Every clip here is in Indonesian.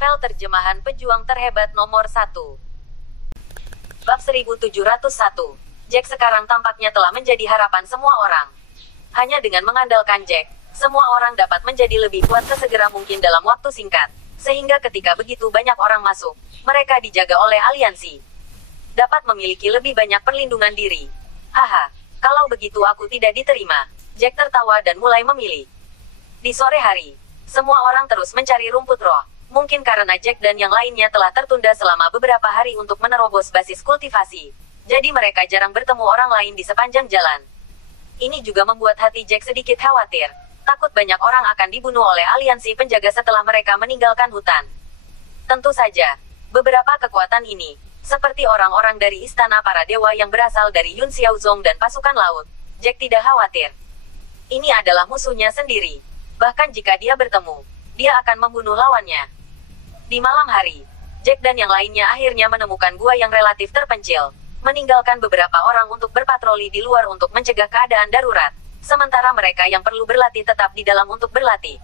Novel terjemahan pejuang terhebat nomor 1. Bab 1701. Jack sekarang tampaknya telah menjadi harapan semua orang. Hanya dengan mengandalkan Jack, semua orang dapat menjadi lebih kuat sesegera mungkin dalam waktu singkat. Sehingga ketika begitu banyak orang masuk, mereka dijaga oleh aliansi. Dapat memiliki lebih banyak perlindungan diri. Haha, kalau begitu aku tidak diterima. Jack tertawa dan mulai memilih. Di sore hari, semua orang terus mencari rumput roh. Mungkin karena Jack dan yang lainnya telah tertunda selama beberapa hari untuk menerobos basis kultivasi. Jadi mereka jarang bertemu orang lain di sepanjang jalan. Ini juga membuat hati Jack sedikit khawatir. Takut banyak orang akan dibunuh oleh aliansi penjaga setelah mereka meninggalkan hutan. Tentu saja, beberapa kekuatan ini, seperti orang-orang dari istana para dewa yang berasal dari Yun Xiaozong dan pasukan laut, Jack tidak khawatir. Ini adalah musuhnya sendiri. Bahkan jika dia bertemu, dia akan membunuh lawannya. Di malam hari, Jack dan yang lainnya akhirnya menemukan gua yang relatif terpencil, meninggalkan beberapa orang untuk berpatroli di luar untuk mencegah keadaan darurat, sementara mereka yang perlu berlatih tetap di dalam untuk berlatih.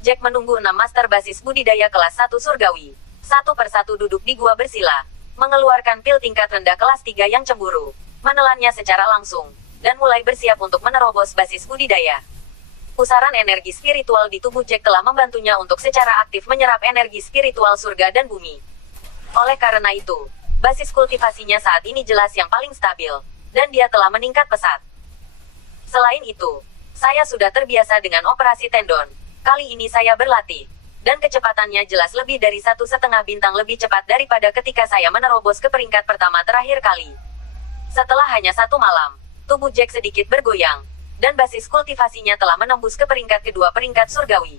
Jack menunggu 6 master basis budidaya kelas 1 surgawi, satu persatu duduk di gua bersila, mengeluarkan pil tingkat rendah kelas 3 yang cemburu, menelannya secara langsung, dan mulai bersiap untuk menerobos basis budidaya. Pusaran energi spiritual di tubuh Jack telah membantunya untuk secara aktif menyerap energi spiritual surga dan bumi. Oleh karena itu, basis kultivasinya saat ini jelas yang paling stabil, dan dia telah meningkat pesat. Selain itu, saya sudah terbiasa dengan operasi tendon. Kali ini saya berlatih, dan kecepatannya jelas lebih dari 1,5 bintang lebih cepat daripada ketika saya menerobos ke peringkat pertama terakhir kali. Setelah hanya 1 malam, tubuh Jack sedikit bergoyang, dan basis kultivasinya telah menembus ke peringkat kedua peringkat surgawi.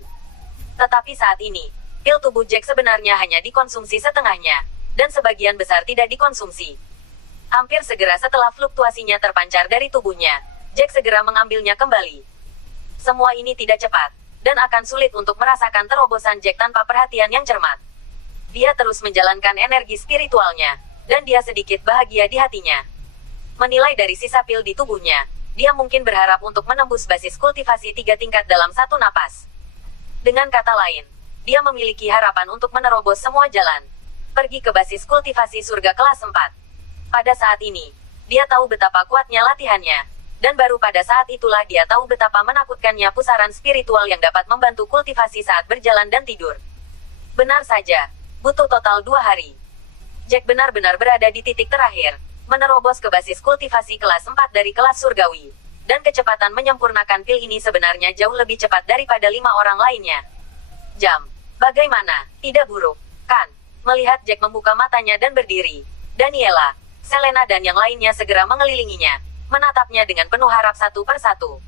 Tetapi saat ini, pil tubuh Jack sebenarnya hanya dikonsumsi setengahnya, dan sebagian besar tidak dikonsumsi. Hampir segera setelah fluktuasinya terpancar dari tubuhnya, Jack segera mengambilnya kembali. Semua ini tidak cepat, dan akan sulit untuk merasakan terobosan Jack tanpa perhatian yang cermat. Dia terus menjalankan energi spiritualnya, dan dia sedikit bahagia di hatinya. Menilai dari sisa pil di tubuhnya, dia mungkin berharap untuk menembus basis kultivasi 3 tingkat dalam 1 napas. Dengan kata lain, dia memiliki harapan untuk menerobos semua jalan. Pergi ke basis kultivasi surga kelas 4. Pada saat ini, dia tahu betapa kuatnya latihannya. Dan baru pada saat itulah dia tahu betapa menakutkannya pusaran spiritual yang dapat membantu kultivasi saat berjalan dan tidur. Benar saja, butuh total 2 hari. Jack benar-benar berada di titik terakhir, menerobos ke basis kultivasi kelas 4 dari kelas surgawi. Dan kecepatan menyempurnakan pil ini sebenarnya jauh lebih cepat daripada 5 orang lainnya. Jam. Bagaimana? Tidak buruk, kan? Melihat Jack membuka matanya dan berdiri, Daniela, Selena dan yang lainnya segera mengelilinginya, menatapnya dengan penuh harap satu persatu.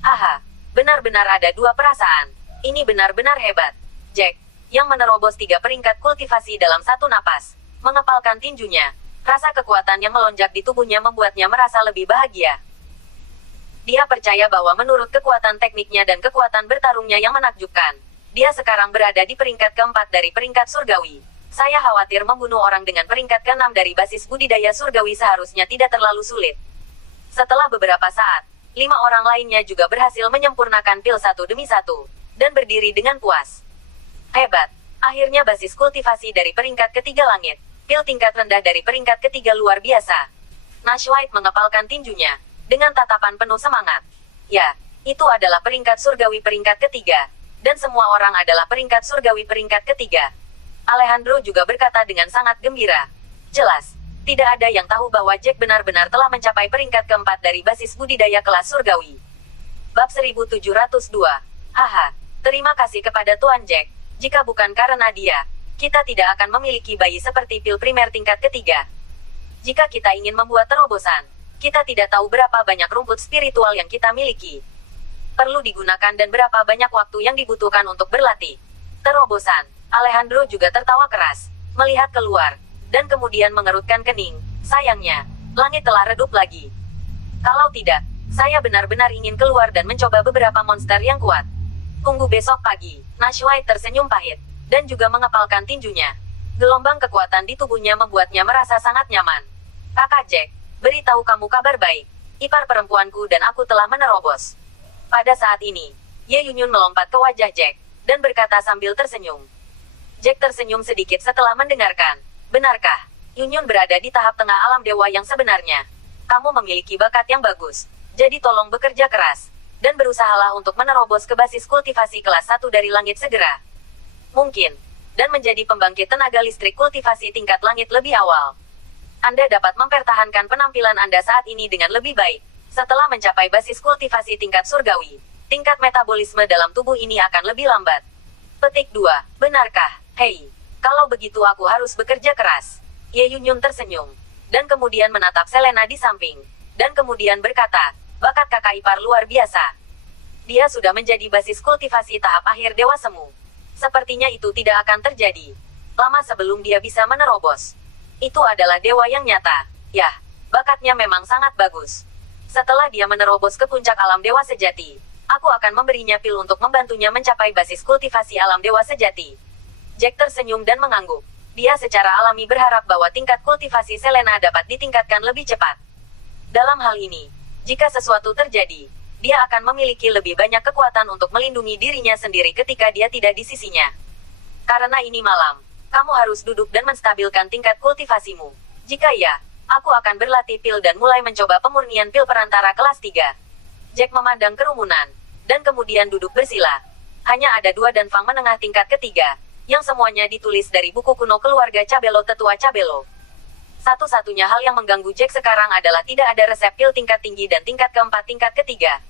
Haha, benar-benar ada 2 perasaan. Ini benar-benar hebat. Jack, yang menerobos 3 peringkat kultivasi dalam 1 napas, mengepalkan tinjunya. Rasa kekuatan yang melonjak di tubuhnya membuatnya merasa lebih bahagia. Dia percaya bahwa menurut kekuatan tekniknya dan kekuatan bertarungnya yang menakjubkan, dia sekarang berada di peringkat keempat dari peringkat surgawi. Saya khawatir membunuh orang dengan peringkat ke-6 dari basis budidaya surgawi seharusnya tidak terlalu sulit. Setelah beberapa saat, 5 orang lainnya juga berhasil menyempurnakan pil satu demi satu, dan berdiri dengan puas. Hebat! Akhirnya basis kultivasi dari peringkat ketiga langit, pil tingkat rendah dari peringkat ketiga luar biasa. Nash White mengepalkan tinjunya, dengan tatapan penuh semangat. Ya, itu adalah peringkat surgawi peringkat ketiga, dan semua orang adalah peringkat surgawi peringkat ketiga. Alejandro juga berkata dengan sangat gembira. Jelas, tidak ada yang tahu bahwa Jack benar-benar telah mencapai peringkat keempat dari basis budidaya kelas surgawi. Bab 1702. Haha, terima kasih kepada Tuan Jack. Jika bukan karena dia, kita tidak akan memiliki bayi seperti pil primer tingkat ketiga. Jika kita ingin membuat terobosan, kita tidak tahu berapa banyak rumput spiritual yang kita miliki. Perlu digunakan dan berapa banyak waktu yang dibutuhkan untuk berlatih. Terobosan. Alejandro juga tertawa keras, melihat keluar, dan kemudian mengerutkan kening. Sayangnya, langit telah redup lagi. Kalau tidak, saya benar-benar ingin keluar dan mencoba beberapa monster yang kuat. Tunggu besok pagi. Nash White tersenyum pahit, dan juga mengepalkan tinjunya. Gelombang kekuatan di tubuhnya membuatnya merasa sangat nyaman. Kakak Jack, beritahu kamu kabar baik. Ipar perempuanku dan aku telah menerobos. Pada saat ini, Ye Yunyun melompat ke wajah Jack, dan berkata sambil tersenyum. Jack tersenyum sedikit setelah mendengarkan. Benarkah? Yunyun berada di tahap tengah alam dewa yang sebenarnya. Kamu memiliki bakat yang bagus. Jadi tolong bekerja keras. Dan berusahalah untuk menerobos ke basis kultivasi kelas 1 dari langit segera. Mungkin. Dan menjadi pembangkit tenaga listrik kultivasi tingkat langit lebih awal. Anda dapat mempertahankan penampilan Anda saat ini dengan lebih baik. Setelah mencapai basis kultivasi tingkat surgawi, tingkat metabolisme dalam tubuh ini akan lebih lambat. Petik 2. Benarkah? Hei. Kalau begitu aku harus bekerja keras. Ye Yunyun tersenyum. Dan kemudian menatap Selena di samping. Dan kemudian berkata, bakat kakak ipar luar biasa. Dia sudah menjadi basis kultivasi tahap akhir Dewa Semu. Sepertinya itu tidak akan terjadi. Lama sebelum dia bisa menerobos. Itu adalah dewa yang nyata. Yah, bakatnya memang sangat bagus. Setelah dia menerobos ke puncak alam dewa sejati, aku akan memberinya pil untuk membantunya mencapai basis kultivasi alam dewa sejati. Jack tersenyum dan mengangguk. Dia secara alami berharap bahwa tingkat kultivasi Selena dapat ditingkatkan lebih cepat. Dalam hal ini, jika sesuatu terjadi, dia akan memiliki lebih banyak kekuatan untuk melindungi dirinya sendiri ketika dia tidak di sisinya. Karena ini malam, kamu harus duduk dan menstabilkan tingkat kultivasimu. Jika ya, aku akan berlatih pil dan mulai mencoba pemurnian pil perantara kelas 3. Jack memandang kerumunan, dan kemudian duduk bersila. Hanya ada 2 dan Fang menengah tingkat ketiga, yang semuanya ditulis dari buku kuno keluarga Cabelo tetua Cabelo. Satu-satunya hal yang mengganggu Jack sekarang adalah tidak ada resep pil tingkat tinggi dan tingkat keempat tingkat ketiga.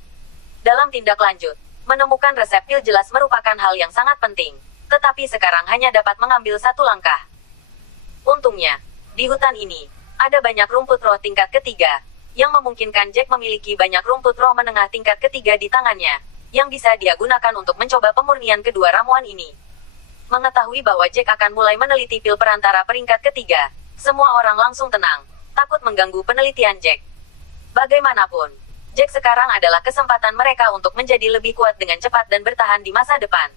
Dalam tindak lanjut, menemukan resep pil jelas merupakan hal yang sangat penting. Tetapi sekarang hanya dapat mengambil satu langkah. Untungnya, di hutan ini, ada banyak rumput roh tingkat ketiga, yang memungkinkan Jack memiliki banyak rumput roh menengah tingkat ketiga di tangannya, yang bisa dia gunakan untuk mencoba pemurnian kedua ramuan ini. Mengetahui bahwa Jack akan mulai meneliti pil perantara peringkat ketiga, semua orang langsung tenang, takut mengganggu penelitian Jack. Bagaimanapun, Jack sekarang adalah kesempatan mereka untuk menjadi lebih kuat dengan cepat dan bertahan di masa depan.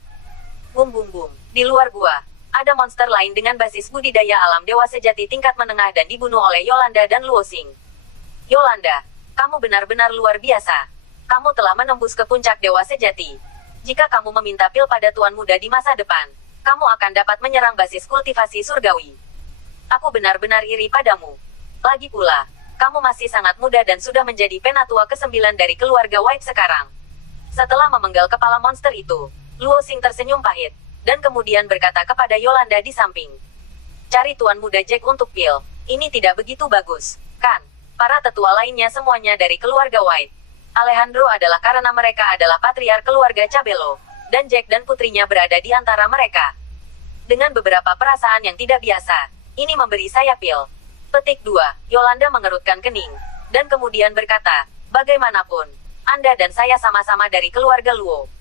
Bum bum bum. Di luar gua, ada monster lain dengan basis budidaya alam dewa sejati tingkat menengah dan dibunuh oleh Yolanda dan Luosing. Yolanda, kamu benar-benar luar biasa. Kamu telah menembus ke puncak dewa sejati. Jika kamu meminta pil pada tuan muda di masa depan, kamu akan dapat menyerang basis kultivasi surgawi. Aku benar-benar iri padamu. Lagi pula, kamu masih sangat muda dan sudah menjadi penatua ke-9 dari keluarga White sekarang. Setelah memenggal kepala monster itu, Luosing tersenyum pahit, dan kemudian berkata kepada Yolanda di samping. Cari tuan muda Jack untuk pil. Ini tidak begitu bagus, kan? Para tetua lainnya semuanya dari keluarga White. Alejandro adalah karena mereka adalah patriark keluarga Cabelo, dan Jack dan putrinya berada di antara mereka. Dengan beberapa perasaan yang tidak biasa, ini memberi saya pil. Petik 2. Yolanda mengerutkan kening, dan kemudian berkata, bagaimanapun, Anda dan saya sama-sama dari keluarga Luo.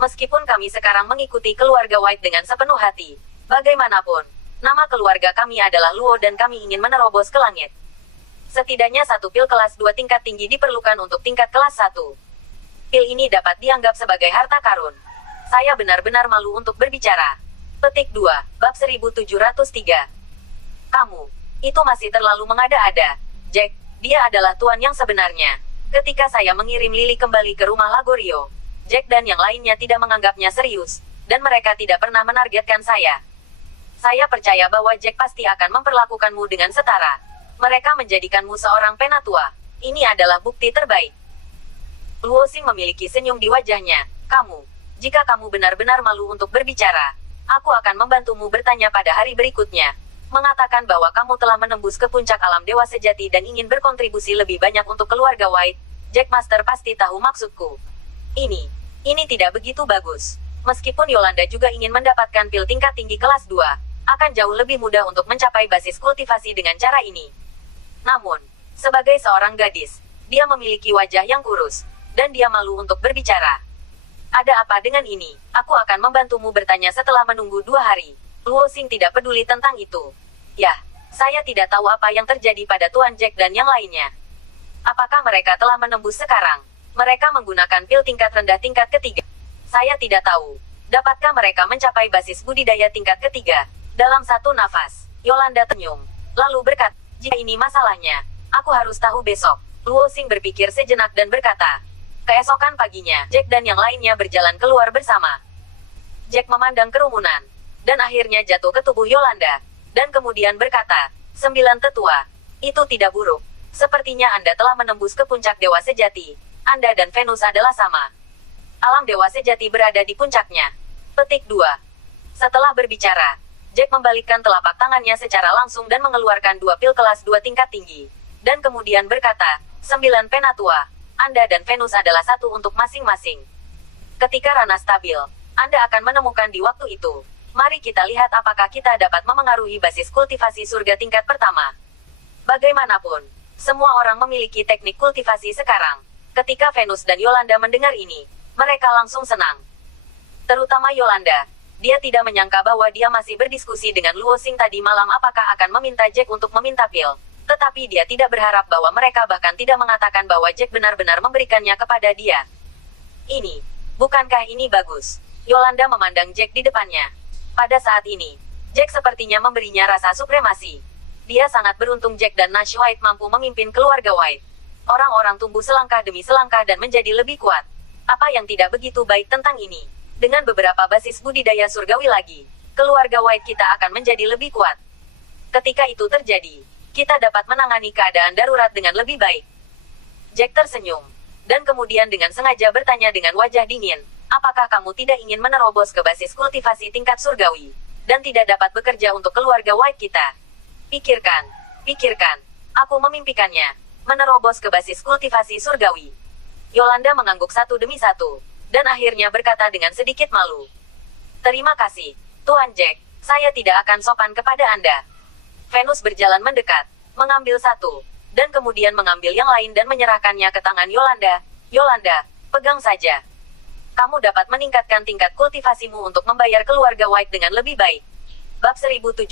Meskipun kami sekarang mengikuti keluarga White dengan sepenuh hati, bagaimanapun, nama keluarga kami adalah Luo dan kami ingin menerobos ke langit. Setidaknya satu pil kelas 2 tingkat tinggi diperlukan untuk tingkat kelas 1. Pil ini dapat dianggap sebagai harta karun. Saya benar-benar malu untuk berbicara. Petik 2. Bab 1703. Kamu, itu masih terlalu mengada-ada. Jack, dia adalah tuan yang sebenarnya. Ketika saya mengirim Lily kembali ke rumah Lagorio, Jack dan yang lainnya tidak menganggapnya serius, dan mereka tidak pernah menargetkan saya. Saya percaya bahwa Jack pasti akan memperlakukanmu dengan setara. Mereka menjadikanmu seorang penatua. Ini adalah bukti terbaik. Luosing memiliki senyum di wajahnya. Kamu, jika kamu benar-benar malu untuk berbicara, aku akan membantumu bertanya pada hari berikutnya. Mengatakan bahwa kamu telah menembus ke puncak alam dewa sejati dan ingin berkontribusi lebih banyak untuk keluarga White. Jack Master pasti tahu maksudku. Ini tidak begitu bagus. Meskipun Yolanda juga ingin mendapatkan pil tingkat tinggi kelas 2, akan jauh lebih mudah untuk mencapai basis kultivasi dengan cara ini. Namun, sebagai seorang gadis, dia memiliki wajah yang kurus, dan dia malu untuk berbicara. Ada apa dengan ini? Aku akan membantumu bertanya setelah menunggu 2 hari. Luosing tidak peduli tentang itu. Yah, saya tidak tahu apa yang terjadi pada Tuan Jack dan yang lainnya. Apakah mereka telah menembus sekarang? Mereka menggunakan pil tingkat rendah tingkat ketiga. Saya tidak tahu. Dapatkah mereka mencapai basis budidaya tingkat ketiga? Dalam satu nafas, Yolanda tersenyum. Lalu berkata, jika ini masalahnya, aku harus tahu besok. Luosing berpikir sejenak dan berkata. Keesokan paginya, Jack dan yang lainnya berjalan keluar bersama. Jack memandang kerumunan. dan akhirnya jatuh ke tubuh Yolanda, dan kemudian berkata, 9 tetua. Itu tidak buruk. Sepertinya Anda telah menembus ke puncak dewa sejati. Anda dan Venus adalah sama. Alam dewa sejati berada di puncaknya. Petik 2. Setelah berbicara, Jack membalikkan telapak tangannya secara langsung dan mengeluarkan 2 pil kelas 2 tingkat tinggi. Dan kemudian berkata, 9 penatua. Anda dan Venus adalah satu untuk masing-masing. Ketika ranah stabil, Anda akan menemukan di waktu itu. Mari kita lihat apakah kita dapat memengaruhi basis kultivasi surga tingkat pertama. Bagaimanapun, semua orang memiliki teknik kultivasi sekarang. Ketika Venus dan Yolanda mendengar ini, mereka langsung senang. Terutama Yolanda. Dia tidak menyangka bahwa dia masih berdiskusi dengan Luo Xing tadi malam apakah akan meminta Jack untuk meminta pil. Tetapi dia tidak berharap bahwa mereka bahkan tidak mengatakan bahwa Jack benar-benar memberikannya kepada dia. Bukankah ini bagus? Yolanda memandang Jack di depannya. Pada saat ini, Jack sepertinya memberinya rasa supremasi. Dia sangat beruntung Jack dan Nash White mampu memimpin keluarga White. Orang-orang tumbuh selangkah demi selangkah dan menjadi lebih kuat. Apa yang tidak begitu baik tentang ini? Dengan beberapa basis budidaya surgawi lagi, keluarga White kita akan menjadi lebih kuat. Ketika itu terjadi, kita dapat menangani keadaan darurat dengan lebih baik. Jack tersenyum, dan kemudian dengan sengaja bertanya dengan wajah dingin, apakah kamu tidak ingin menerobos ke basis kultivasi tingkat surgawi, dan tidak dapat bekerja untuk keluarga White kita? Pikirkan, aku memimpikannya, menerobos ke basis kultivasi surgawi. Yolanda mengangguk satu demi satu, dan akhirnya berkata dengan sedikit malu. Terima kasih, Tuan Jack, saya tidak akan sopan kepada Anda. Venus berjalan mendekat, mengambil satu, dan kemudian mengambil yang lain dan menyerahkannya ke tangan Yolanda. Yolanda, pegang saja. Kamu dapat meningkatkan tingkat kultivasimu untuk membayar keluarga White dengan lebih baik. Bab 1704.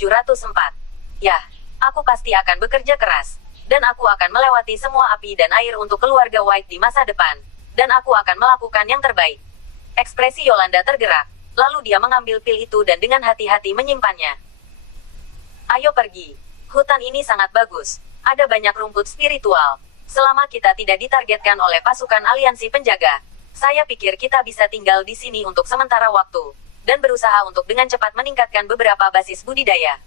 Ya, aku pasti akan bekerja keras, dan aku akan melewati semua api dan air untuk keluarga White di masa depan, dan aku akan melakukan yang terbaik. Ekspresi Yolanda tergerak, lalu dia mengambil pil itu dan dengan hati-hati menyimpannya. Ayo pergi. Hutan ini sangat bagus. Ada banyak rumput spiritual. Selama kita tidak ditargetkan oleh pasukan aliansi penjaga, saya pikir kita bisa tinggal di sini untuk sementara waktu, dan berusaha untuk dengan cepat meningkatkan beberapa basis budidaya.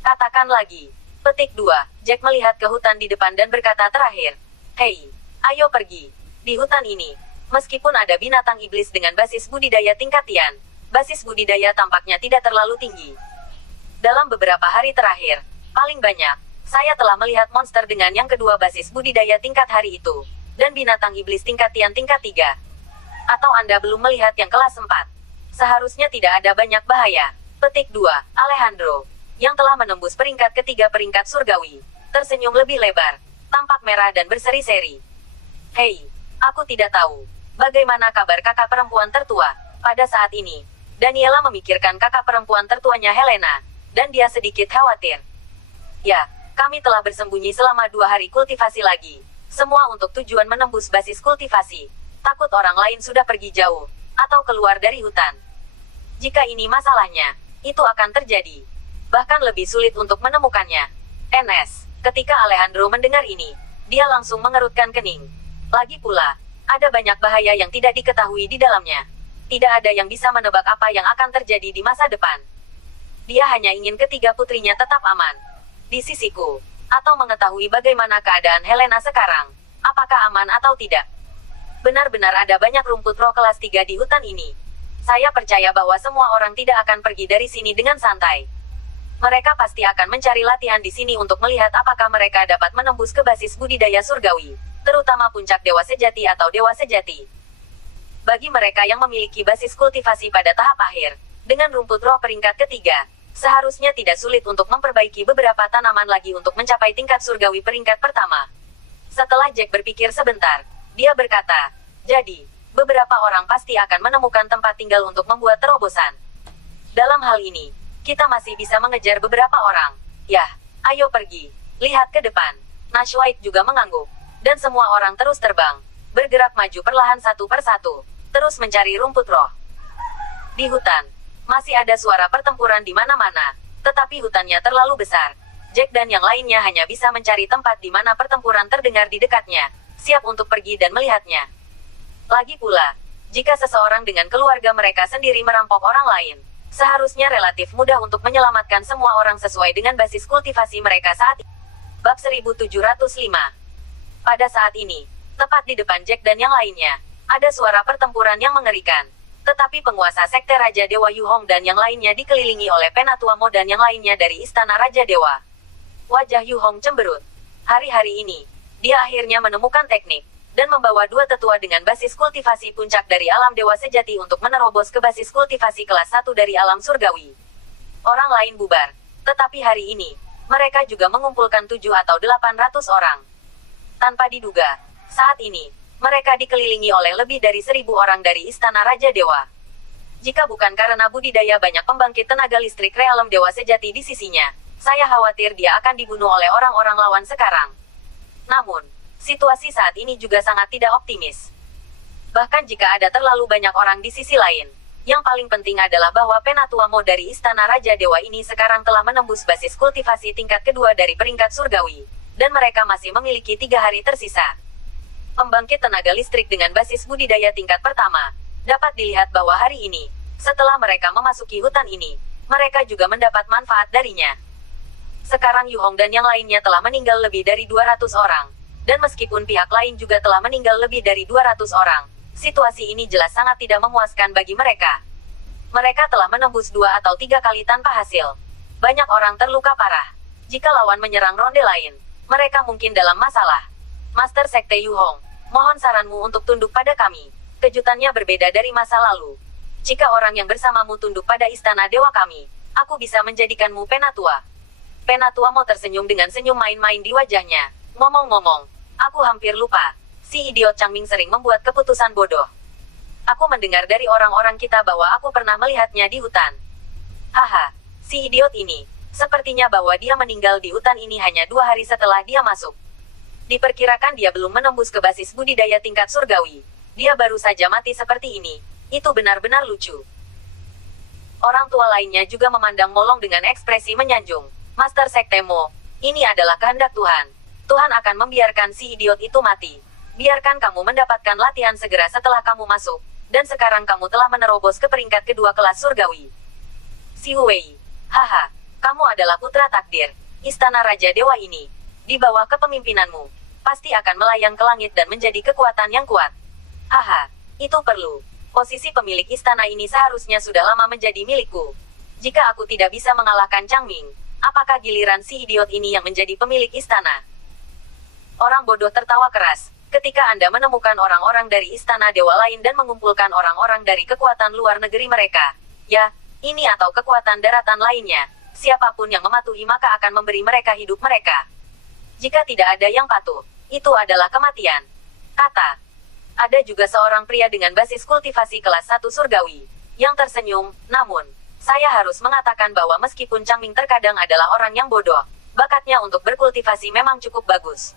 Katakan lagi. Petik 2. Jack melihat ke hutan di depan dan berkata terakhir, Hei, ayo pergi. Di hutan ini, meskipun ada binatang iblis dengan basis budidaya tingkat Tian, basis budidaya tampaknya tidak terlalu tinggi. Dalam beberapa hari terakhir, paling banyak, saya telah melihat monster dengan yang kedua basis budidaya tingkat hari itu, dan binatang iblis tingkat Tian tingkat 3. Atau Anda belum melihat yang kelas 4. Seharusnya tidak ada banyak bahaya. Petik 2. Alejandro, yang telah menembus peringkat ketiga peringkat surgawi, tersenyum lebih lebar, tampak merah dan berseri-seri. Hei, aku tidak tahu. Bagaimana kabar kakak perempuan tertua? Pada saat ini, Daniela memikirkan kakak perempuan tertuanya Helena, dan dia sedikit khawatir. Ya, kami telah bersembunyi selama 2 hari kultivasi lagi. Semua untuk tujuan menembus basis kultivasi. Takut orang lain sudah pergi jauh, atau keluar dari hutan. Jika ini masalahnya, itu akan terjadi. Bahkan lebih sulit untuk menemukannya. NS, ketika Alejandro mendengar ini, dia langsung mengerutkan kening. Lagi pula, ada banyak bahaya yang tidak diketahui di dalamnya. Tidak ada yang bisa menebak apa yang akan terjadi di masa depan. Dia hanya ingin ketiga putrinya tetap aman di sisiku, atau mengetahui bagaimana keadaan Helena sekarang. Apakah aman atau tidak? Benar-benar ada banyak rumput roh kelas 3 di hutan ini. Saya percaya bahwa semua orang tidak akan pergi dari sini dengan santai. Mereka pasti akan mencari latihan di sini untuk melihat apakah mereka dapat menembus ke basis budidaya surgawi, terutama puncak dewa sejati atau dewa sejati. Bagi mereka yang memiliki basis kultivasi pada tahap akhir, dengan rumput roh peringkat ketiga, seharusnya tidak sulit untuk memperbaiki beberapa tanaman lagi untuk mencapai tingkat surgawi peringkat pertama. Setelah Jack berpikir sebentar, dia berkata, jadi, beberapa orang pasti akan menemukan tempat tinggal untuk membuat terobosan. Dalam hal ini, kita masih bisa mengejar beberapa orang. Yah, ayo pergi. Lihat ke depan. Nash White juga mengangguk. Dan semua orang terus terbang, bergerak maju perlahan satu persatu, terus mencari rumput roh. Di hutan, masih ada suara pertempuran di mana-mana, tetapi hutannya terlalu besar. Jack dan yang lainnya hanya bisa mencari tempat di mana pertempuran terdengar di dekatnya, siap untuk pergi dan melihatnya. Lagi pula, jika seseorang dengan keluarga mereka sendiri merampok orang lain, Seharusnya relatif mudah untuk menyelamatkan semua orang sesuai dengan basis kultivasi mereka saat ini. Bab 1705. Pada saat ini, tepat di depan Jack dan yang lainnya, ada suara pertempuran yang mengerikan. Tetapi penguasa sekte Raja Dewa Yu Hong dan yang lainnya dikelilingi oleh Penatua Mo dan yang lainnya dari Istana Raja Dewa. Wajah Yu Hong cemberut. Hari-hari ini, dia akhirnya menemukan teknik, dan membawa dua tetua dengan basis kultivasi puncak dari alam dewa sejati untuk menerobos ke basis kultivasi kelas 1 dari alam surgawi. Orang lain bubar. Tetapi hari ini, mereka juga mengumpulkan 7 atau 800 orang. Tanpa diduga, saat ini, mereka dikelilingi oleh lebih dari 1.000 orang dari Istana Raja Dewa. Jika bukan karena budidaya banyak pembangkit tenaga listrik realem dewa sejati di sisinya, saya khawatir dia akan dibunuh oleh orang-orang lawan sekarang. Namun, situasi saat ini juga sangat tidak optimis. Bahkan jika ada terlalu banyak orang di sisi lain, yang paling penting adalah bahwa Penatua Mo dari Istana Raja Dewa ini sekarang telah menembus basis kultivasi tingkat kedua dari peringkat surgawi, dan mereka masih memiliki 3 hari tersisa. Pembangkit tenaga listrik dengan basis budidaya tingkat pertama, dapat dilihat bahwa hari ini, setelah mereka memasuki hutan ini, mereka juga mendapat manfaat darinya. Sekarang Yu Hong dan yang lainnya telah meninggal lebih dari 200 orang, dan meskipun pihak lain juga telah meninggal lebih dari 200 orang, situasi ini jelas sangat tidak memuaskan bagi mereka. Mereka telah menembus 2 atau 3 kali tanpa hasil. Banyak orang terluka parah. Jika lawan menyerang ronde lain, mereka mungkin dalam masalah. Master Sekte Yu Hong, mohon saranmu untuk tunduk pada kami. Kejutannya berbeda dari masa lalu. Jika orang yang bersamamu tunduk pada istana dewa kami, aku bisa menjadikanmu penatua. Penatua Mo tersenyum dengan senyum main-main di wajahnya. Ngomong-ngomong, aku hampir lupa. Si idiot Changming sering membuat keputusan bodoh. Aku mendengar dari orang-orang kita bahwa aku pernah melihatnya di hutan. Haha, si idiot ini. Sepertinya bahwa dia meninggal di hutan ini hanya 2 hari setelah dia masuk. Diperkirakan dia belum menembus ke basis budidaya tingkat surgawi. Dia baru saja mati seperti ini. Itu benar-benar lucu. Orang tua lainnya juga memandang Molong dengan ekspresi menyanjung. Master Sekte Mo, ini adalah kehendak Tuhan. Tuhan akan membiarkan si idiot itu mati. Biarkan kamu mendapatkan latihan segera setelah kamu masuk. Dan sekarang kamu telah menerobos ke peringkat kedua kelas surgawi. Si Huwei. Haha, kamu adalah putra takdir. Istana Raja Dewa ini, di bawah kepemimpinanmu, pasti akan melayang ke langit dan menjadi kekuatan yang kuat. Haha, itu perlu. Posisi pemilik istana ini seharusnya sudah lama menjadi milikku. Jika aku tidak bisa mengalahkan Changming, apakah giliran si idiot ini yang menjadi pemilik istana? Orang bodoh tertawa keras, ketika Anda menemukan orang-orang dari istana dewa lain dan mengumpulkan orang-orang dari kekuatan luar negeri mereka. Ya, ini atau kekuatan daratan lainnya. Siapapun yang mematuhi maka akan memberi mereka hidup mereka. Jika tidak ada yang patuh, itu adalah kematian. Kata. Ada juga seorang pria dengan basis kultivasi kelas 1 surgawi, yang tersenyum, namun, saya harus mengatakan bahwa meskipun Changming terkadang adalah orang yang bodoh, bakatnya untuk berkultivasi memang cukup bagus.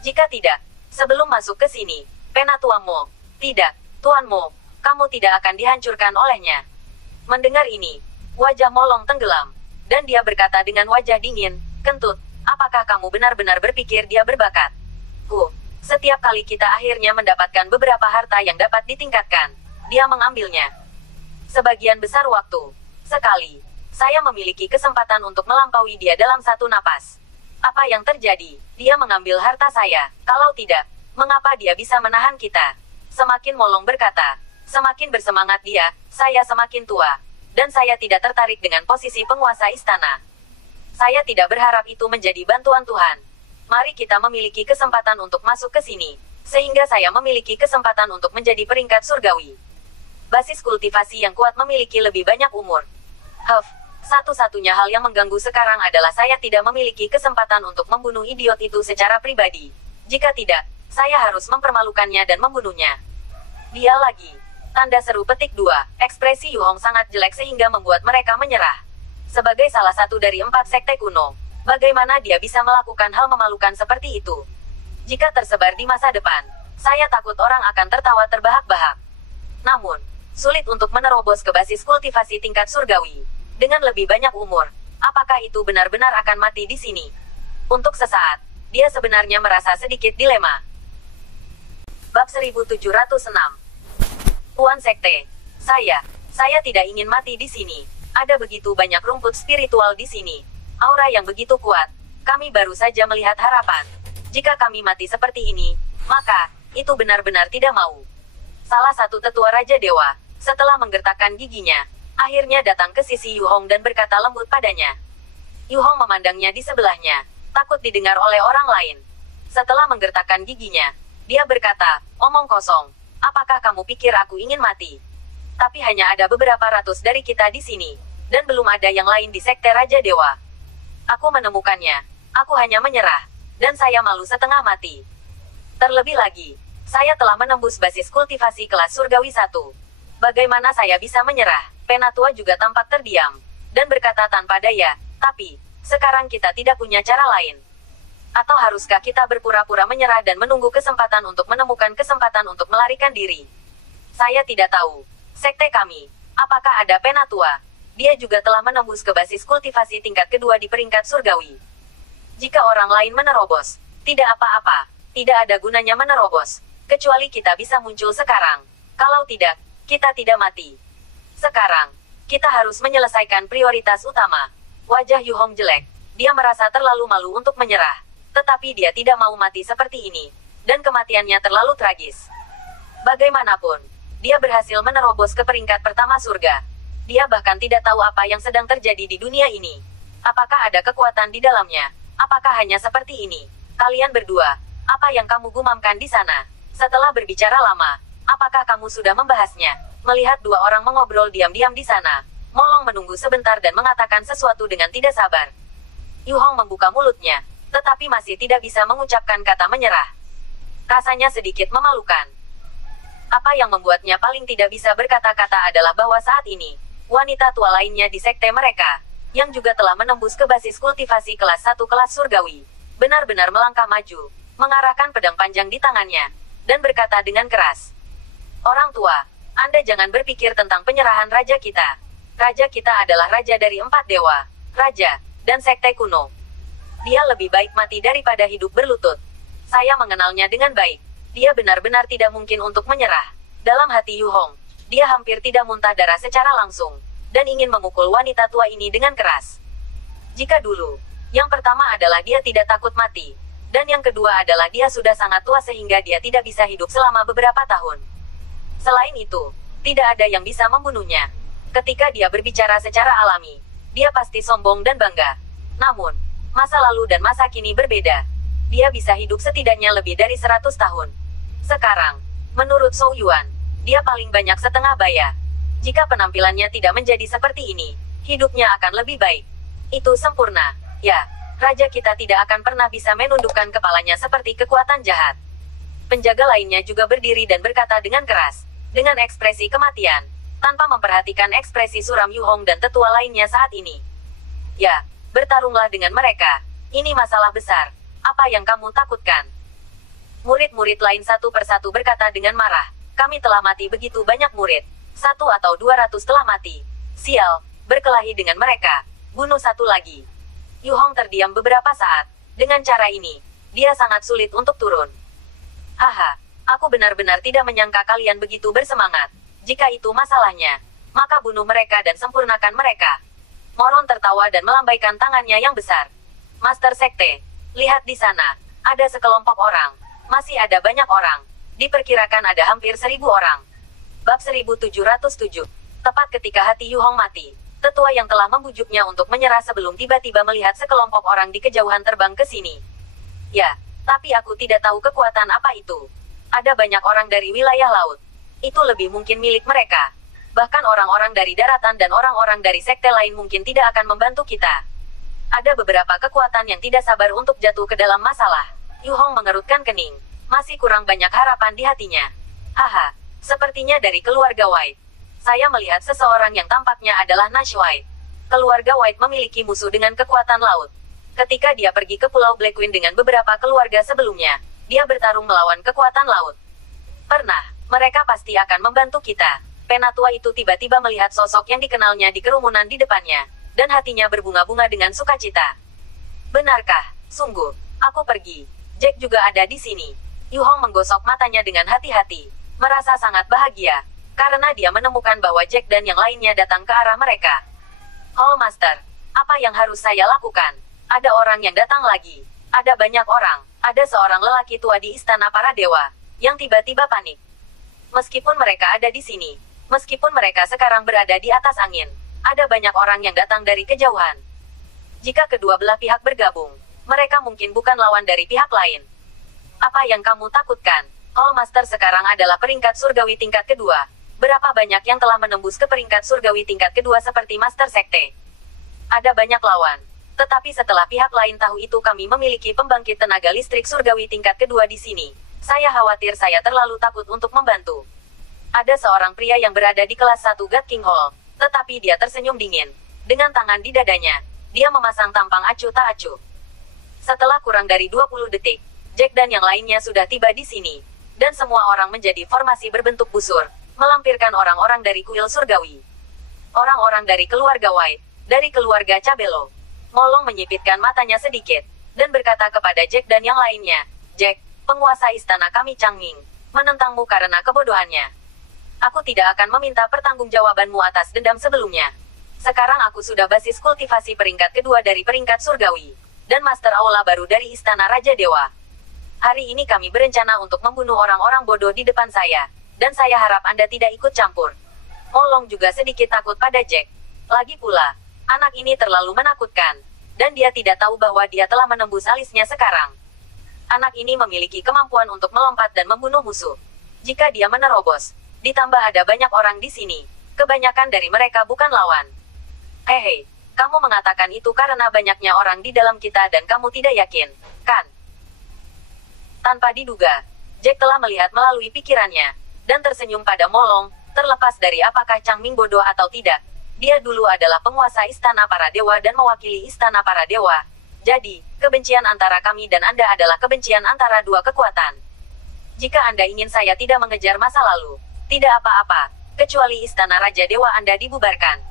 Jika tidak, sebelum masuk ke sini, Penatua Mo, tidak, Tuan Mo, kamu tidak akan dihancurkan olehnya. Mendengar ini, wajah Molong tenggelam, dan dia berkata dengan wajah dingin, kentut, apakah kamu benar-benar berpikir dia berbakat? Setiap kali kita akhirnya mendapatkan beberapa harta yang dapat ditingkatkan, dia mengambilnya. Sebagian besar waktu, sekali, saya memiliki kesempatan untuk melampaui dia dalam satu napas. Apa yang terjadi? Dia mengambil harta saya. Kalau tidak, mengapa dia bisa menahan kita? Semakin Molong berkata, semakin bersemangat dia, saya semakin tua. Dan saya tidak tertarik dengan posisi penguasa istana. Saya tidak berharap itu menjadi bantuan Tuhan. Mari kita memiliki kesempatan untuk masuk ke sini, sehingga saya memiliki kesempatan untuk menjadi peringkat surgawi. Basis kultivasi yang kuat memiliki lebih banyak umur. Satu-satunya hal yang mengganggu sekarang adalah saya tidak memiliki kesempatan untuk membunuh idiot itu secara pribadi. Jika tidak, saya harus mempermalukannya dan membunuhnya. Dia lagi. Tanda seru petik 2. Ekspresi Yu Hong sangat jelek sehingga membuat mereka menyerah. Sebagai salah satu dari 4 sekte kuno, bagaimana dia bisa melakukan hal memalukan seperti itu? Jika tersebar di masa depan, saya takut orang akan tertawa terbahak-bahak. Namun, sulit untuk menerobos ke basis kultivasi tingkat surgawi. Dengan lebih banyak umur, apakah itu benar-benar akan mati di sini? Untuk sesaat, dia sebenarnya merasa sedikit dilema. Bab 1706. Tuan Sekte, saya tidak ingin mati di sini. Ada begitu banyak rumput spiritual di sini. Aura yang begitu kuat. Kami baru saja melihat harapan. Jika kami mati seperti ini, maka itu benar-benar tidak mau. Salah satu tetua Raja Dewa, setelah menggertakkan giginya, akhirnya datang ke sisi Yu Hong dan berkata lembut padanya. Yu Hong memandangnya di sebelahnya, takut didengar oleh orang lain. Setelah menggertakkan giginya, dia berkata, omong kosong, apakah kamu pikir aku ingin mati? Tapi hanya ada beberapa ratus dari kita di sini, dan belum ada yang lain di sekte Raja Dewa. Aku menemukannya, aku hanya menyerah, dan saya malu setengah mati. Terlebih lagi, saya telah menembus basis kultivasi kelas surgawi 1. Bagaimana saya bisa menyerah? Penatua juga tampak terdiam, dan berkata tanpa daya, tapi, sekarang kita tidak punya cara lain. Atau haruskah kita berpura-pura menyerah dan menunggu kesempatan untuk menemukan kesempatan untuk melarikan diri? Saya tidak tahu. Sekte kami, apakah ada penatua? Dia juga telah menembus ke basis kultivasi tingkat kedua di peringkat surgawi. Jika orang lain menerobos, tidak apa-apa, tidak ada gunanya menerobos. Kecuali kita bisa muncul sekarang. Kalau tidak, kita tidak mati. Sekarang, kita harus menyelesaikan prioritas utama. Wajah Yu Hong jelek. Dia merasa terlalu malu untuk menyerah. Tetapi dia tidak mau mati seperti ini. Dan kematiannya terlalu tragis. Bagaimanapun, dia berhasil menerobos ke peringkat pertama surga. Dia bahkan tidak tahu apa yang sedang terjadi di dunia ini. Apakah ada kekuatan di dalamnya? Apakah hanya seperti ini? Kalian berdua, apa yang kamu gumamkan di sana? Setelah berbicara lama, apakah kamu sudah membahasnya? Melihat dua orang mengobrol diam-diam di sana, Molong menunggu sebentar dan mengatakan sesuatu dengan tidak sabar. Yu Hong membuka mulutnya, tetapi masih tidak bisa mengucapkan kata menyerah. Rasanya sedikit memalukan. Apa yang membuatnya paling tidak bisa berkata-kata adalah bahwa saat ini, wanita tua lainnya di sekte mereka, yang juga telah menembus ke basis kultivasi kelas 1 kelas surgawi, benar-benar melangkah maju, mengarahkan pedang panjang di tangannya, dan berkata dengan keras. Orang tua, Anda jangan berpikir tentang penyerahan raja kita. Raja kita adalah raja dari 4 dewa, raja, dan sekte kuno. Dia lebih baik mati daripada hidup berlutut. Saya mengenalnya dengan baik. Dia benar-benar tidak mungkin untuk menyerah. Dalam hati Yu Hong, dia hampir tidak muntah darah secara langsung, dan ingin memukul wanita tua ini dengan keras. Jika dulu, yang pertama adalah dia tidak takut mati, dan yang kedua adalah dia sudah sangat tua sehingga dia tidak bisa hidup selama beberapa tahun. Selain itu, tidak ada yang bisa membunuhnya. Ketika dia berbicara secara alami, dia pasti sombong dan bangga. Namun, masa lalu dan masa kini berbeda. Dia bisa hidup setidaknya lebih dari 100 tahun. Sekarang, menurut Zhou Yuan, dia paling banyak setengah baya. Jika penampilannya tidak menjadi seperti ini, hidupnya akan lebih baik. Itu sempurna. Ya, raja kita tidak akan pernah bisa menundukkan kepalanya seperti kekuatan jahat. Penjaga lainnya juga berdiri dan berkata dengan keras, dengan ekspresi kematian, tanpa memperhatikan ekspresi suram Yu Hong dan tetua lainnya saat ini. Ya, bertarunglah dengan mereka. Ini masalah besar. Apa yang kamu takutkan? Murid-murid lain satu persatu berkata dengan marah, kami telah mati begitu banyak murid. 1 atau 200 telah mati. Sial, berkelahi dengan mereka. Bunuh satu lagi. Yu Hong terdiam beberapa saat. Dengan cara ini, dia sangat sulit untuk turun. Haha, aku benar-benar tidak menyangka kalian begitu bersemangat. Jika itu masalahnya, maka bunuh mereka dan sempurnakan mereka. Moron tertawa dan melambaikan tangannya yang besar. Master Sekte, lihat di sana, ada sekelompok orang. Masih ada banyak orang. Diperkirakan ada hampir 1000 orang. Bab 1707. Tepat ketika hati Yu Hong mati, tetua yang telah membujuknya untuk menyerah sebelum tiba-tiba melihat sekelompok orang di kejauhan terbang ke sini. Ya, tapi aku tidak tahu kekuatan apa itu. Ada banyak orang dari wilayah laut. Itu lebih mungkin milik mereka. Bahkan orang-orang dari daratan dan orang-orang dari sekte lain mungkin tidak akan membantu kita. Ada beberapa kekuatan yang tidak sabar untuk jatuh ke dalam masalah. Yu Hong mengerutkan kening. Masih kurang banyak harapan di hatinya. Haha, sepertinya dari keluarga White. Saya melihat seseorang yang tampaknya adalah Nash White. Keluarga White memiliki musuh dengan kekuatan laut. Ketika dia pergi ke Pulau Blackwing dengan beberapa keluarga sebelumnya, dia bertarung melawan kekuatan laut. Pernah, mereka pasti akan membantu kita. Penatua itu tiba-tiba melihat sosok yang dikenalnya di kerumunan di depannya, dan hatinya berbunga-bunga dengan sukacita. Benarkah? Sungguh, aku pergi. Jack juga ada di sini. Yu Hong menggosok matanya dengan hati-hati, merasa sangat bahagia, karena dia menemukan bahwa Jack dan yang lainnya datang ke arah mereka. Hall Master, apa yang harus saya lakukan? Ada orang yang datang lagi. Ada banyak orang. Ada seorang lelaki tua di istana para dewa, yang tiba-tiba panik. Meskipun mereka ada di sini, meskipun mereka sekarang berada di atas angin, ada banyak orang yang datang dari kejauhan. Jika kedua belah pihak bergabung, mereka mungkin bukan lawan dari pihak lain. Apa yang kamu takutkan? Hall Master sekarang adalah peringkat surgawi tingkat kedua. Berapa banyak yang telah menembus ke peringkat surgawi tingkat kedua seperti Master Sekte? Ada banyak lawan. Tetapi setelah pihak lain tahu itu, kami memiliki pembangkit tenaga listrik surgawi tingkat kedua di sini. Saya khawatir saya terlalu takut untuk membantu. Ada seorang pria yang berada di kelas 1 God King Hall, tetapi dia tersenyum dingin. Dengan tangan di dadanya, dia memasang tampang acuh tak acuh. Setelah kurang dari 20 detik, Jack dan yang lainnya sudah tiba di sini. Dan semua orang menjadi formasi berbentuk busur, melampirkan orang-orang dari kuil surgawi. Orang-orang dari keluarga White, dari keluarga Cabello. Molong menyipitkan matanya sedikit, dan berkata kepada Jack dan yang lainnya, Jack, penguasa istana kami Changming, menentangmu karena kebodohannya. Aku tidak akan meminta pertanggungjawabanmu atas dendam sebelumnya. Sekarang aku sudah basis kultivasi peringkat kedua dari peringkat surgawi, dan Master Aula baru dari istana Raja Dewa. Hari ini kami berencana untuk membunuh orang-orang bodoh di depan saya, dan saya harap Anda tidak ikut campur. Molong juga sedikit takut pada Jack. Lagi pula, anak ini terlalu menakutkan, dan dia tidak tahu bahwa dia telah menembus alisnya sekarang. Anak ini memiliki kemampuan untuk melompat dan membunuh musuh. Jika dia menerobos, ditambah ada banyak orang di sini, kebanyakan dari mereka bukan lawan. Hei, kamu mengatakan itu karena banyaknya orang di dalam kita dan kamu tidak yakin, kan? Tanpa diduga, Jack telah melihat melalui pikirannya, dan tersenyum pada Molong, terlepas dari apakah Changming bodoh atau tidak. Dia dulu adalah penguasa istana para dewa dan mewakili istana para dewa. Jadi, kebencian antara kami dan Anda adalah kebencian antara dua kekuatan. Jika Anda ingin saya tidak mengejar masa lalu, tidak apa-apa, kecuali istana Raja Dewa Anda dibubarkan.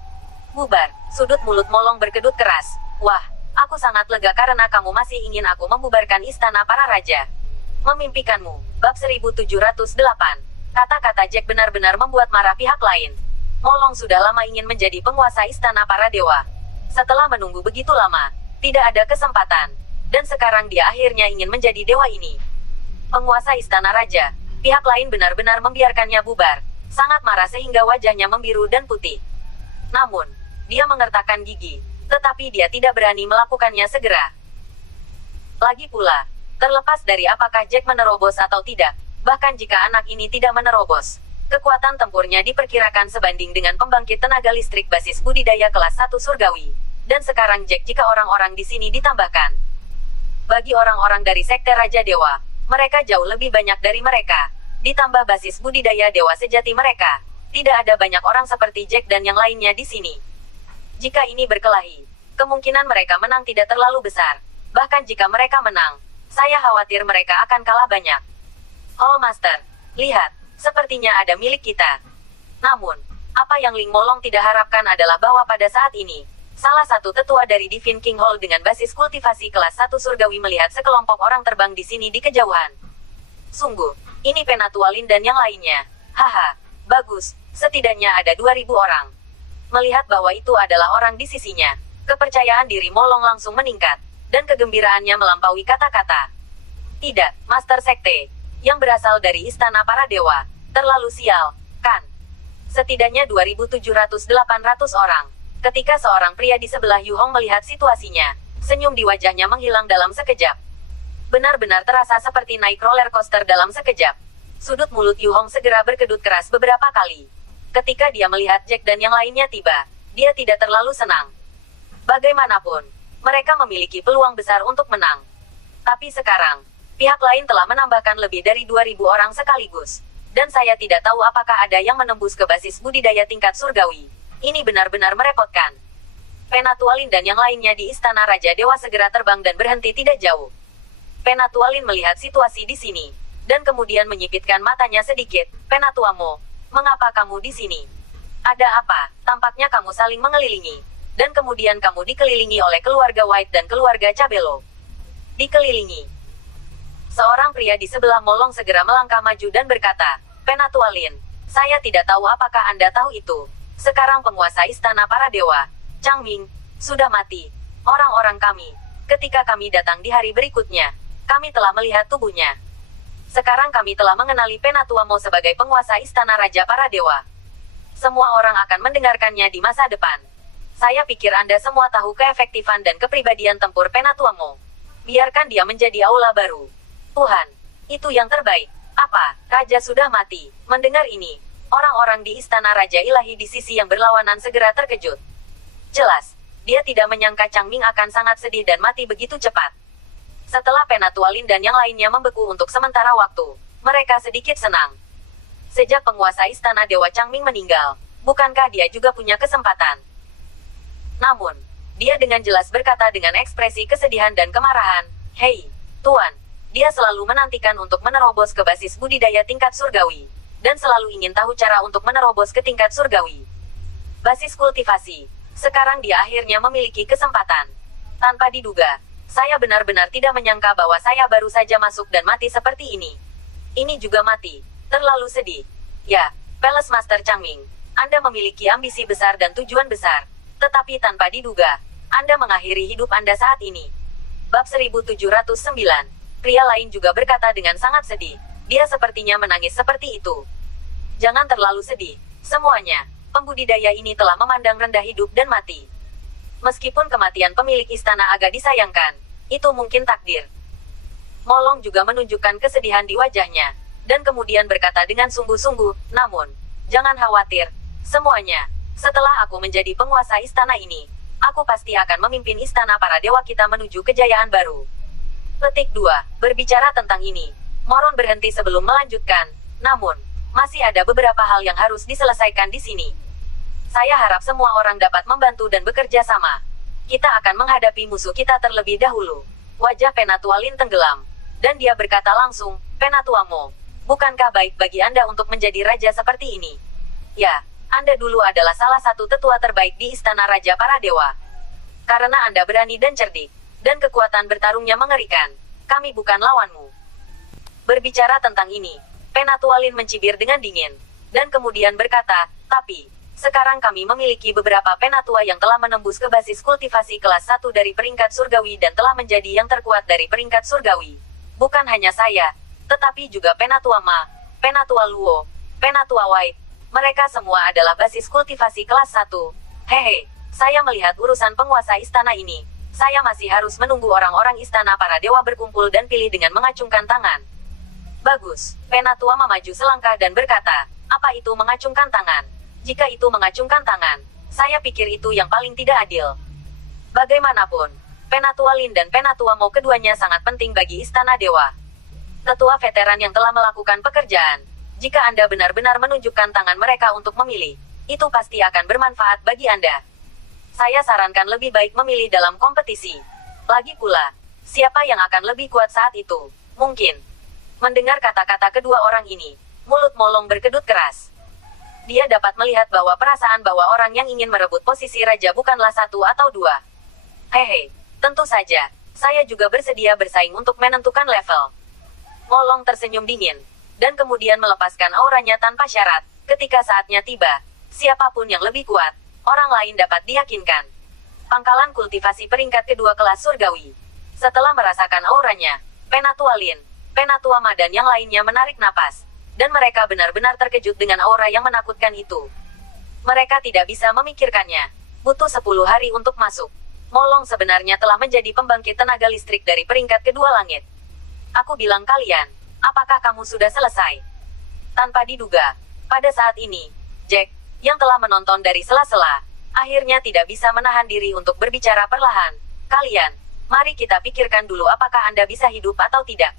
Bubar, sudut mulut Molong berkedut keras. Wah, aku sangat lega karena kamu masih ingin aku membubarkan istana para raja. Memimpikanmu, bab 1708. Kata-kata Jack benar-benar membuat marah pihak lain. Molong sudah lama ingin menjadi penguasa istana para dewa. Setelah menunggu begitu lama, tidak ada kesempatan. Dan sekarang dia akhirnya ingin menjadi dewa ini. Penguasa istana raja, pihak lain benar-benar membiarkannya bubar. Sangat marah sehingga wajahnya membiru dan putih. Namun, dia mengertakkan gigi. Tetapi dia tidak berani melakukannya segera. Lagi pula, terlepas dari apakah Jack menerobos atau tidak, bahkan jika anak ini tidak menerobos, kekuatan tempurnya diperkirakan sebanding dengan pembangkit tenaga listrik basis budidaya kelas 1 surgawi. Dan sekarang Jack jika orang-orang di sini ditambahkan. Bagi orang-orang dari Sekte Raja Dewa, mereka jauh lebih banyak dari mereka. Ditambah basis budidaya dewa sejati mereka, tidak ada banyak orang seperti Jack dan yang lainnya di sini. Jika ini berkelahi, kemungkinan mereka menang tidak terlalu besar. Bahkan jika mereka menang, saya khawatir mereka akan kalah banyak. Hall Master, lihat. Sepertinya ada milik kita. Namun, apa yang Ling Molong tidak harapkan adalah bahwa pada saat ini, salah satu tetua dari Divine King Hall dengan basis kultivasi kelas 1 surgawi melihat sekelompok orang terbang di sini di kejauhan. Sungguh, ini Penatua Lin dan yang lainnya. Haha, bagus, setidaknya ada 2000 orang. Melihat bahwa itu adalah orang di sisinya, kepercayaan diri Molong langsung meningkat, dan kegembiraannya melampaui kata-kata. Tidak, Master Sekte, yang berasal dari istana para dewa, terlalu sial, kan? Setidaknya 2.700-800 orang. Ketika seorang pria di sebelah Yu Hong melihat situasinya, senyum di wajahnya menghilang dalam sekejap. Benar-benar terasa seperti naik roller coaster dalam sekejap. Sudut mulut Yu Hong segera berkedut keras beberapa kali. Ketika dia melihat Jack dan yang lainnya tiba, dia tidak terlalu senang. Bagaimanapun, mereka memiliki peluang besar untuk menang. Tapi sekarang, pihak lain telah menambahkan lebih dari 2.000 orang sekaligus. Dan saya tidak tahu apakah ada yang menembus ke basis budidaya tingkat surgawi. Ini benar-benar merepotkan. Penatua Lin dan yang lainnya di istana Raja Dewa segera terbang dan berhenti tidak jauh. Penatua Lin melihat situasi di sini, dan kemudian menyipitkan matanya sedikit. Penatua Mo, mengapa kamu di sini? Ada apa? Tampaknya kamu saling mengelilingi. Dan kemudian kamu dikelilingi oleh keluarga White dan keluarga Cabello. Dikelilingi. Seorang pria di sebelah Molong segera melangkah maju dan berkata, Penatua Lin, saya tidak tahu apakah Anda tahu itu. Sekarang penguasa istana para dewa, Changming, sudah mati. Orang-orang kami. Ketika kami datang di hari berikutnya, kami telah melihat tubuhnya. Sekarang kami telah mengenali Penatua Mo sebagai penguasa Istana Raja Para Dewa. Semua orang akan mendengarkannya di masa depan. Saya pikir Anda semua tahu keefektifan dan kepribadian tempur Penatua Mo. Biarkan dia menjadi aula baru. Tuhan, itu yang terbaik. Apa, Raja sudah mati? Mendengar ini, orang-orang di Istana Raja Ilahi di sisi yang berlawanan segera terkejut. Jelas, dia tidak menyangka Changming akan sangat sedih dan mati begitu cepat. Setelah Penatua Lin dan yang lainnya membeku untuk sementara waktu, mereka sedikit senang. Sejak penguasa Istana Dewa Changming meninggal, bukankah dia juga punya kesempatan? Namun, dia dengan jelas berkata dengan ekspresi kesedihan dan kemarahan, "Hei, Tuan, dia selalu menantikan untuk menerobos ke basis budidaya tingkat surgawi, dan selalu ingin tahu cara untuk menerobos ke tingkat surgawi. Basis kultivasi, sekarang dia akhirnya memiliki kesempatan. Tanpa diduga, saya benar-benar tidak menyangka bahwa saya baru saja masuk dan mati seperti ini. Ini juga mati. Terlalu sedih. Ya, Palace Master Changming, Anda memiliki ambisi besar dan tujuan besar. Tetapi tanpa diduga, Anda mengakhiri hidup Anda saat ini." Bab 1709. Pria lain juga berkata dengan sangat sedih. Dia sepertinya menangis seperti itu. "Jangan terlalu sedih. Semuanya, pembudidaya ini telah memandang rendah hidup dan mati. Meskipun kematian pemilik istana agak disayangkan, itu mungkin takdir." Molong juga menunjukkan kesedihan di wajahnya, dan kemudian berkata dengan sungguh-sungguh, "Namun, jangan khawatir. Semuanya, setelah aku menjadi penguasa istana ini, aku pasti akan memimpin istana para dewa kita menuju kejayaan baru." Petik 2. Berbicara tentang ini, Moron berhenti sebelum melanjutkan, "Namun, masih ada beberapa hal yang harus diselesaikan di sini. Saya harap semua orang dapat membantu dan bekerja sama. Kita akan menghadapi musuh kita terlebih dahulu." Wajah Penatua Lin tenggelam, dan dia berkata langsung, "Penatua Mo, bukankah baik bagi Anda untuk menjadi raja seperti ini? Ya, Anda dulu adalah salah satu tetua terbaik di Istana Raja Para Dewa. Karena Anda berani dan cerdik, dan kekuatan bertarungnya mengerikan, kami bukan lawanmu." Berbicara tentang ini, Penatua Lin mencibir dengan dingin, dan kemudian berkata, "Tapi, sekarang kami memiliki beberapa penatua yang telah menembus ke basis kultivasi kelas 1 dari peringkat surgawi dan telah menjadi yang terkuat dari peringkat surgawi. Bukan hanya saya, tetapi juga Penatua Ma, Penatua Luo, Penatua White. Mereka semua adalah basis kultivasi kelas 1. Hehe, saya melihat urusan penguasa istana ini. Saya masih harus menunggu orang-orang istana para dewa berkumpul dan pilih dengan mengacungkan tangan." "Bagus." Penatua Ma maju selangkah dan berkata, "Apa itu mengacungkan tangan? Jika itu mengacungkan tangan, saya pikir itu yang paling tidak adil. Bagaimanapun, Penatua Lin dan Penatua Mo keduanya sangat penting bagi Istana Dewa. Tetua veteran yang telah melakukan pekerjaan. Jika Anda benar-benar menunjukkan tangan mereka untuk memilih, itu pasti akan bermanfaat bagi Anda. Saya sarankan lebih baik memilih dalam kompetisi. Lagi pula, siapa yang akan lebih kuat saat itu? Mungkin." Mendengar kata-kata kedua orang ini, mulut Molong berkedut keras. Dia dapat melihat bahwa perasaan bahwa orang yang ingin merebut posisi raja bukanlah satu atau dua. "Hehe, tentu saja, saya juga bersedia bersaing untuk menentukan level." Molong tersenyum dingin, dan kemudian melepaskan auranya tanpa syarat. Ketika saatnya tiba, siapapun yang lebih kuat, orang lain dapat diyakinkan. Pangkalan kultivasi peringkat kedua kelas surgawi. Setelah merasakan auranya, Penatua Lin, Penatua Ma dan yang lainnya menarik napas. Dan mereka benar-benar terkejut dengan aura yang menakutkan itu. Mereka tidak bisa memikirkannya. Butuh 10 hari untuk masuk. Molong sebenarnya telah menjadi pembangkit tenaga listrik dari peringkat kedua langit. "Aku bilang kalian, apakah kamu sudah selesai?" Tanpa diduga, pada saat ini, Jack, yang telah menonton dari sela-sela, akhirnya tidak bisa menahan diri untuk berbicara perlahan. "Kalian, mari kita pikirkan dulu apakah Anda bisa hidup atau tidak.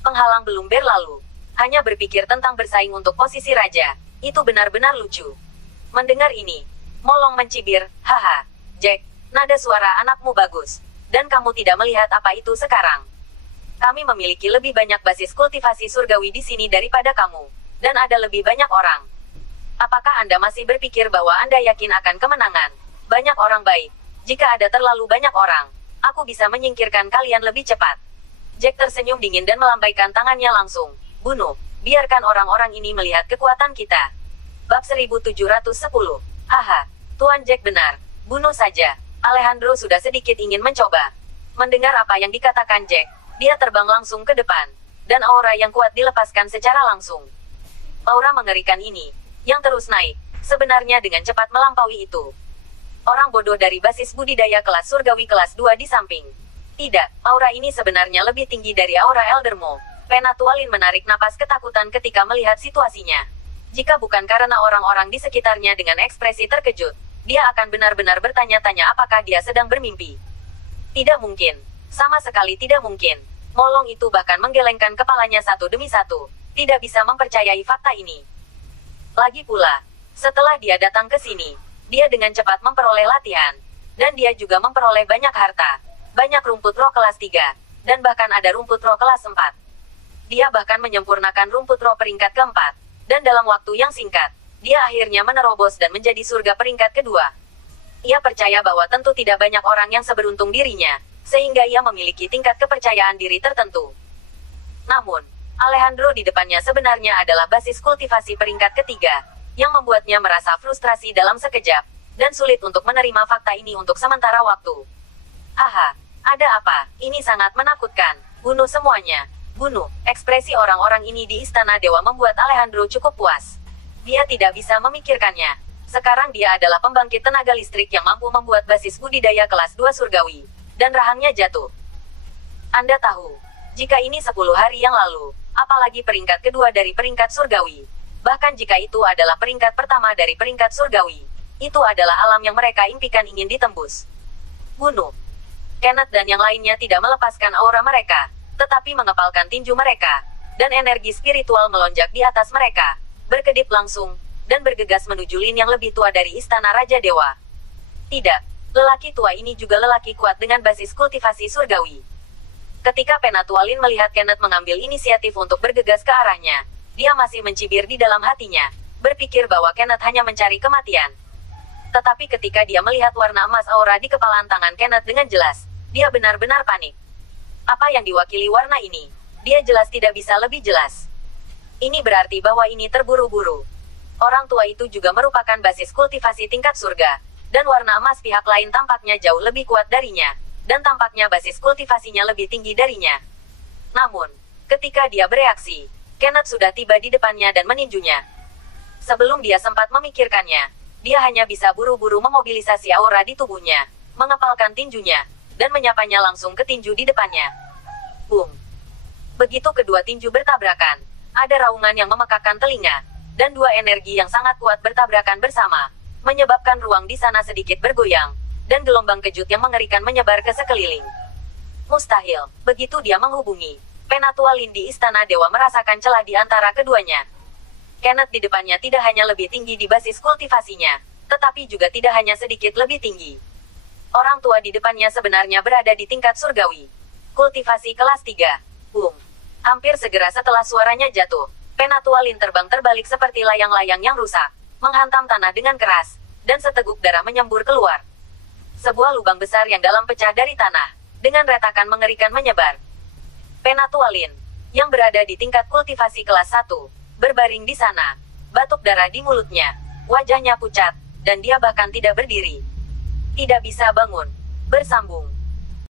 Penghalang belum berlalu. Hanya berpikir tentang bersaing untuk posisi raja, itu benar-benar lucu." Mendengar ini, Molong mencibir, "Haha, Jack, nada suara anakmu bagus. Dan kamu tidak melihat apa itu sekarang. Kami memiliki lebih banyak basis kultivasi surgawi di sini daripada kamu. Dan ada lebih banyak orang. Apakah Anda masih berpikir bahwa Anda yakin akan kemenangan? Banyak orang baik. Jika ada terlalu banyak orang, aku bisa menyingkirkan kalian lebih cepat." Jack tersenyum dingin dan melambaikan tangannya langsung. "Bunuh. Biarkan orang-orang ini melihat kekuatan kita." Bab 1710. "Haha, Tuan Jack benar. Bunuh saja. Alejandro sudah sedikit ingin mencoba. Mendengar apa yang dikatakan Jack, dia terbang langsung ke depan. Dan aura yang kuat dilepaskan secara langsung. Aura mengerikan ini, yang terus naik, sebenarnya dengan cepat melampaui itu. Orang bodoh dari basis budidaya kelas surgawi kelas 2 di samping. Tidak, aura ini sebenarnya lebih tinggi dari aura Eldermo. Penatualin menarik napas ketakutan ketika melihat situasinya. Jika bukan karena orang-orang di sekitarnya dengan ekspresi terkejut, dia akan benar-benar bertanya-tanya apakah dia sedang bermimpi. Tidak mungkin. Sama sekali tidak mungkin. Molong itu bahkan menggelengkan kepalanya satu demi satu. Tidak bisa mempercayai fakta ini. Lagi pula, setelah dia datang ke sini, dia dengan cepat memperoleh latihan. Dan dia juga memperoleh banyak harta. Banyak rumput roh kelas 3. Dan bahkan ada rumput roh kelas 4. Dia bahkan menyempurnakan rumput roh peringkat keempat. Dan dalam waktu yang singkat, dia akhirnya menerobos dan menjadi surga peringkat kedua. Ia percaya bahwa tentu tidak banyak orang yang seberuntung dirinya, sehingga ia memiliki tingkat kepercayaan diri tertentu. Namun, Alejandro di depannya sebenarnya adalah basis kultivasi peringkat ketiga, yang membuatnya merasa frustrasi dalam sekejap, dan sulit untuk menerima fakta ini untuk sementara waktu. Aha, ada apa? Ini sangat menakutkan. Bunuh semuanya. Bunuh. Ekspresi orang-orang ini di Istana Dewa membuat Alejandro cukup puas. Dia tidak bisa memikirkannya. Sekarang dia adalah pembangkit tenaga listrik yang mampu membuat basis budidaya kelas 2 surgawi. Dan rahangnya jatuh. Anda tahu, jika ini 10 hari yang lalu, apalagi peringkat kedua dari peringkat surgawi. Bahkan jika itu adalah peringkat pertama dari peringkat surgawi. Itu adalah alam yang mereka impikan ingin ditembus. Bunuh. Kenneth dan yang lainnya tidak melepaskan aura mereka, tetapi mengepalkan tinju mereka, dan energi spiritual melonjak di atas mereka, berkedip langsung, dan bergegas menuju Lin yang lebih tua dari Istana Raja Dewa. Tidak, lelaki tua ini juga lelaki kuat dengan basis kultivasi surgawi. Ketika Penatualin melihat Kenneth mengambil inisiatif untuk bergegas ke arahnya, dia masih mencibir di dalam hatinya, berpikir bahwa Kenneth hanya mencari kematian. Tetapi ketika dia melihat warna emas aura di kepalan tangan Kenneth dengan jelas, dia benar-benar panik. Apa yang diwakili warna ini? Dia jelas tidak bisa lebih jelas. Ini berarti bahwa ini terburu-buru. Orang tua itu juga merupakan basis kultivasi tingkat surga, dan warna emas pihak lain tampaknya jauh lebih kuat darinya, dan tampaknya basis kultivasinya lebih tinggi darinya. Namun, ketika dia bereaksi, Kenneth sudah tiba di depannya dan meninjunya. Sebelum dia sempat memikirkannya, dia hanya bisa buru-buru memobilisasi aura di tubuhnya, mengepalkan tinjunya, dan menyapanya langsung ke tinju di depannya. Boom. Begitu kedua tinju bertabrakan, ada raungan yang memekakan telinga, dan dua energi yang sangat kuat bertabrakan bersama, menyebabkan ruang di sana sedikit bergoyang, dan gelombang kejut yang mengerikan menyebar ke sekeliling. Mustahil, begitu dia menghubungi Penatualin di Istana Dewa merasakan celah di antara keduanya. Kenneth di depannya tidak hanya lebih tinggi di basis kultivasinya, tetapi juga tidak hanya sedikit lebih tinggi. Orang tua di depannya sebenarnya berada di tingkat surgawi. Kultivasi kelas 3. Boom. Hampir segera setelah suaranya jatuh, Penatualin terbang terbalik seperti layang-layang yang rusak, menghantam tanah dengan keras, dan seteguk darah menyembur keluar. Sebuah lubang besar yang dalam pecah dari tanah, dengan retakan mengerikan menyebar. Penatualin, yang berada di tingkat kultivasi kelas 1, berbaring di sana, batuk darah di mulutnya, wajahnya pucat, dan dia bahkan tidak berdiri. Tidak bisa bangun. Bersambung.